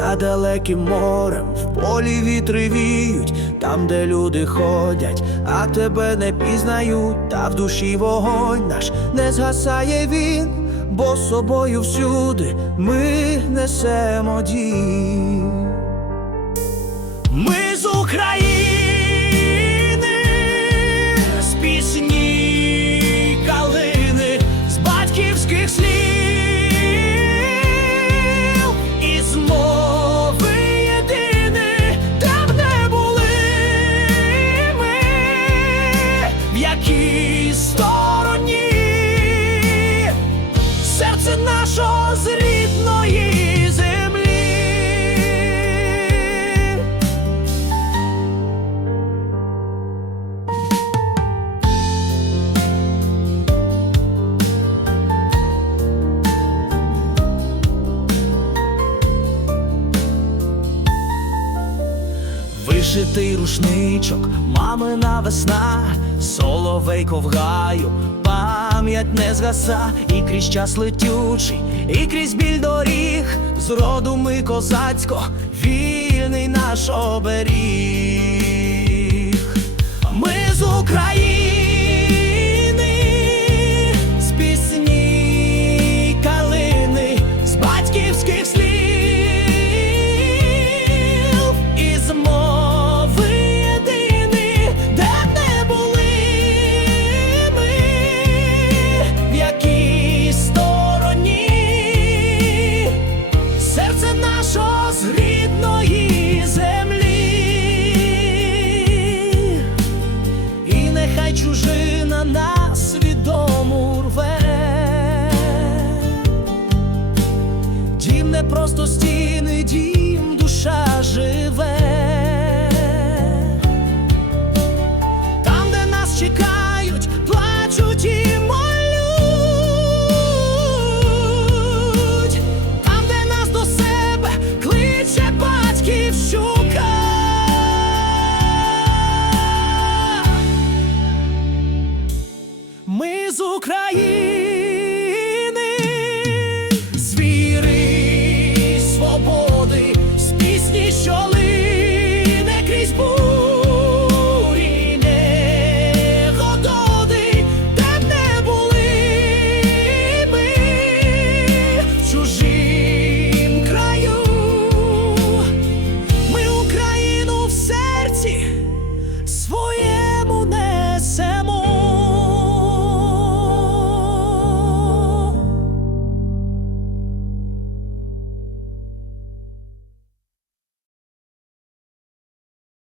За далеким морем в полі вітри віють, там, де люди ходять, а тебе не пізнають, та в душі вогонь наш не згасає він, бо собою всюди ми несемо дім. Нашого Вишитий рушничок, мамина весна, соловей ковгаю, пам'ять не згаса, і крізь час летючий, і крізь біль доріг, з роду ми козацько, вільний наш оберіг. Серце нашого з рідної землі. І нехай чужина нас відому рве. Дім не просто стіни, дім душа живе. Ucrânia.